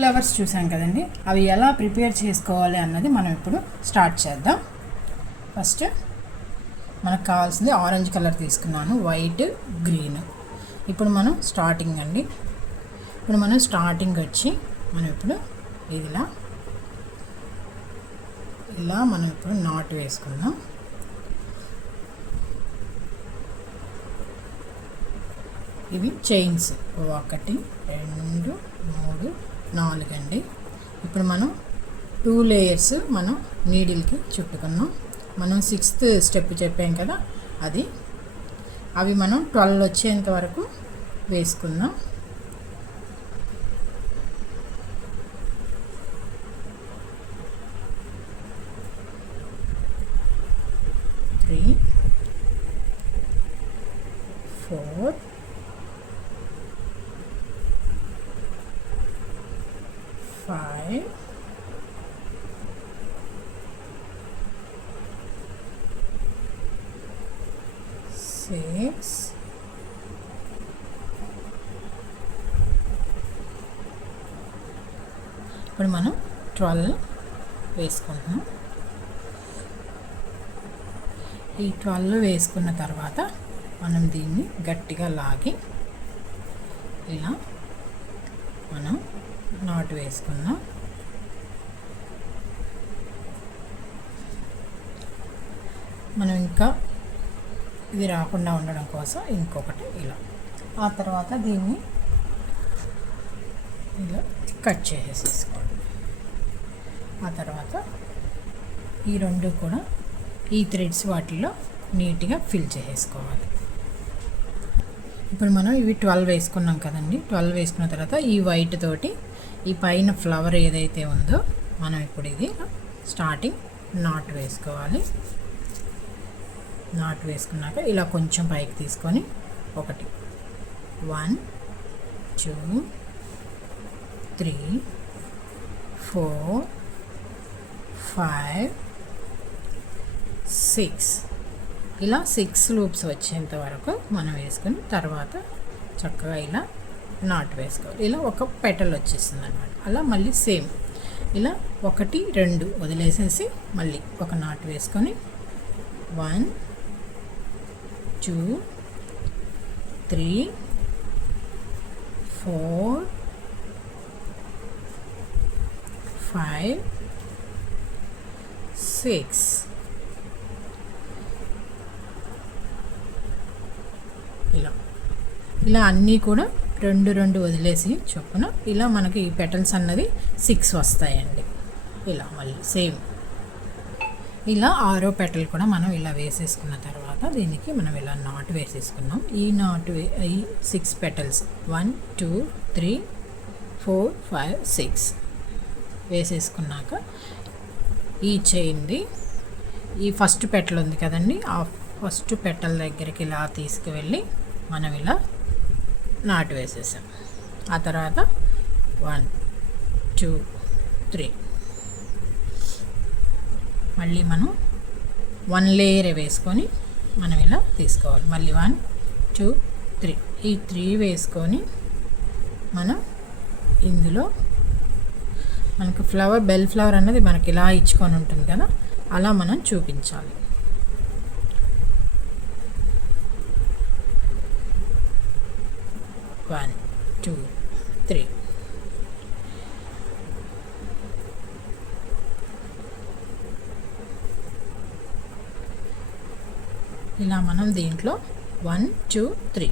Flowers చూసాం కదండి, అవి ఎలా ప్రిపేర్ చేసుకోవాలి అన్నది మనం ఇప్పుడు స్టార్ట్ చేద్దాం. ఫస్ట్ మనకు కావాల్సింది ఆరెంజ్ కలర్ తీసుకున్నాను, వైట్, గ్రీన్. ఇప్పుడు మనం స్టార్టింగ్ అండి. ఇప్పుడు మనం స్టార్టింగ్ వచ్చి మనం ఇప్పుడు ఇలా మనం ఇప్పుడు నాట్ వేసుకుందాం. ఇవి చైన్స్ 1 2 3 4 అండి. ఇప్పుడు మనం 2 లేయర్స్ మనం నీడిల్కి చుట్టుకున్నాం. మనం 6th స్టెప్ చెప్పాం కదా, అవి మనం 12 వచ్చేంత వరకు వేసుకుందాం. త్రీ 4 5 6 ఇప్పుడు మనం 12 వేసుకుంటున్నాం. ఈ 12 వేసుకున్న తర్వాత మనం దీన్ని గట్టిగా లాగి ఇలా మనం నాట్ వేసుకుందాం. మనం ఇంకా ఇది రాకుండా ఉండడం కోసం ఇంకొకటి ఇలా, ఆ తర్వాత దీన్ని ఇలా కట్ చేసేసుకోండి. ఆ తర్వాత ఈ రెండు కూడా ఈ థ్రెడ్స్ వాటిల్లో నీట్గా ఫిల్ చేసేసుకోవాలి. ఇప్పుడు మనం ఇవి 12 వేసుకున్నాం కదండి. 12 వేసుకున్న తర్వాత ఈ వైట్ తోటి ఈ పైన ఫ్లవర్ ఏదైతే ఉందో మనం ఇప్పుడు ఇది స్టార్టింగ్ నాట్ వేసుకోవాలి. నాట్ వేసుకున్నాక ఇలా కొంచెం పైకి తీసుకొని 1 2 3 4 5 6 ఇలా 6 లూప్స్ వచ్చేంత వరకు మనం వేసుకొని తర్వాత చక్కగా ఇలా నాట్ వేసుకోవాలి. ఇలా ఒక పెటల్ వచ్చేస్తుంది అన్నమాట. అలా మళ్ళీ సేమ్ ఇలా 1 2 వదిలేసేసి మళ్ళీ ఒక నాట్ వేసుకొని 1 2 3 4 5 6 ఇలా అన్నీ కూడా 2 2 వదిలేసి చొప్పున ఇలా మనకి ఈ పెటల్స్ అన్నది 6 వస్తాయండి. ఇలా మళ్ళీ సేమ్ ఇలా 6వ పెటల్ కూడా మనం ఇలా వేసేసుకున్న తర్వాత దీనికి మనం ఇలా నాట్ వేసేసుకున్నాం. ఈ నాట్ ఈ 6 పెటల్స్ 1 2 3 4 5 6 వేసేసుకున్నాక ఈ చైన్ది ఈ ఫస్ట్ పెటల్ ఉంది కదండి, ఆ ఫస్ట్ పెటల్ దగ్గరికి ఇలా తీసుకువెళ్ళి మనం ఇలా నాట్ వేసేసాం. ఆ తర్వాత 1 2 3 మళ్ళీ మనం 1 లేయర్ వేసుకొని మనం ఇలా తీసుకోవాలి. మళ్ళీ 1 2 3 ఈ 3 వేసుకొని మనం ఇందులో మనకు ఫ్లవర్ బెల్ ఫ్లవర్ అన్నది మనకి ఇలా ఇచ్చుకొని ఉంటుంది కదా, అలా మనం చూపించాలి. One, 2, 3 ఇలా మనం దీంట్లో 1 2 3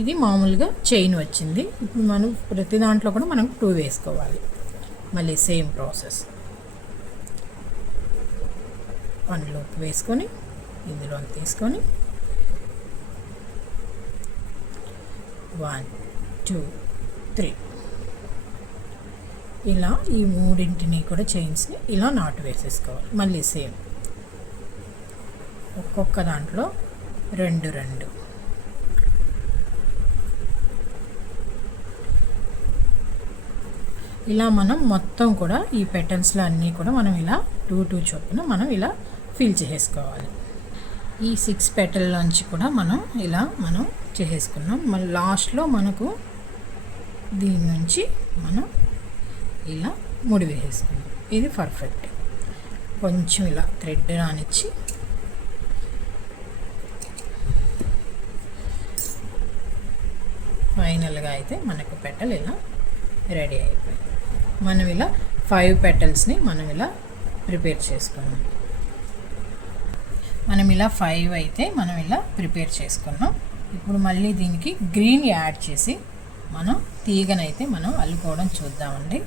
ఇది మామూలుగా చైన్ వచ్చింది. ఇప్పుడు మనం ప్రతి దాంట్లో కూడా మనం 2 వేసుకోవాలి. మళ్ళీ సేమ్ ప్రాసెస్ 1 లూప్ వేసుకొని ఇందులో తీసుకొని 1 2 3 ఇలా ఈ మూడింటిని కూడా చైన్స్ని ఇలా నాటు వేసేసుకోవాలి. మళ్ళీ సేమ్ ఒక్కొక్క దాంట్లో 2 2 ఇలా మనం మొత్తం కూడా ఈ పెటల్స్లో అన్నీ కూడా మనం ఇలా 2 2 చొప్పున మనం ఇలా ఫిల్ చేసుకోవాలి. ఈ 6 పెటల్లోంచి కూడా మనం ఇలా చేసేసుకున్నాం. మళ్ళీ లాస్ట్లో మనకు దీని నుంచి మనం ఇలా ముడి వేసేసుకుందాం. ఇది పర్ఫెక్ట్. కొంచెం ఇలా థ్రెడ్ రానిచ్చి ఫైనల్గా అయితే మనకు పెటల్ ఇలా రెడీ అయిపోయింది. మనం ఇలా 5 పెటల్స్ని మనం ఇలా ప్రిపేర్ చేసుకున్నాం. మనం ఇలా 5 అయితే మనం ఇలా ప్రిపేర్ చేసుకున్నాం. ఇప్పుడు మళ్ళీ దీనికి గ్రీన్ యాడ్ చేసి మనం తీగనైతే మనం అల్లుకోవడం చూద్దామండి.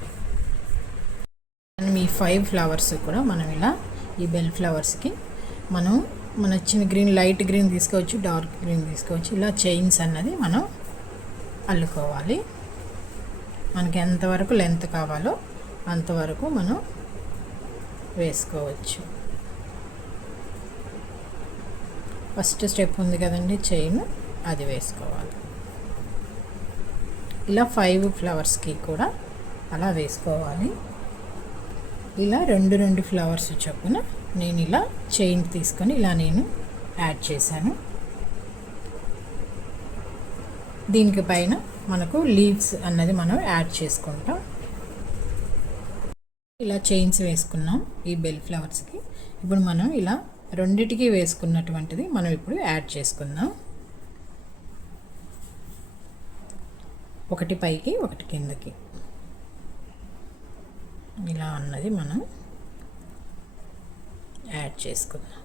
ఈ 5 ఫ్లవర్స్ కూడా మనం ఇలా ఈ బెల్ ఫ్లవర్స్కి మనం మన చిన్న గ్రీన్, లైట్ గ్రీన్ తీసుకోవచ్చు, డార్క్ గ్రీన్ తీసుకోవచ్చు. ఇలా చైన్స్ అన్నది మనం అల్లుకోవాలి. మనకి ఎంతవరకు లెంత్ కావాలో అంతవరకు మనం వేసుకోవచ్చు. ఫస్ట్ స్టెప్ ఉంది కదండి చైన్, అది వేసుకోవాలి. ఇలా 5 ఫ్లవర్స్కి కూడా అలా వేసుకోవాలి. ఇలా 2 ఫ్లవర్స్ చొప్పున నేను ఇలా చైన్ తీసుకొని ఇలా నేను యాడ్ చేశాను. దీనికి పైన మనకు లీవ్స్ అన్నది మనం యాడ్ చేసుకుంటాం. ఇలా చైన్స్ వేసుకున్నాం ఈ బెల్ ఫ్లవర్స్కి. ఇప్పుడు మనం ఇలా రెండిటికి వేసుకున్నటువంటిది మనం ఇప్పుడు యాడ్ చేసుకుందాం. ఒకటి పైకి ఒకటి కిందకి ఇలా అన్నది మనం యాడ్ చేసుకుందాం.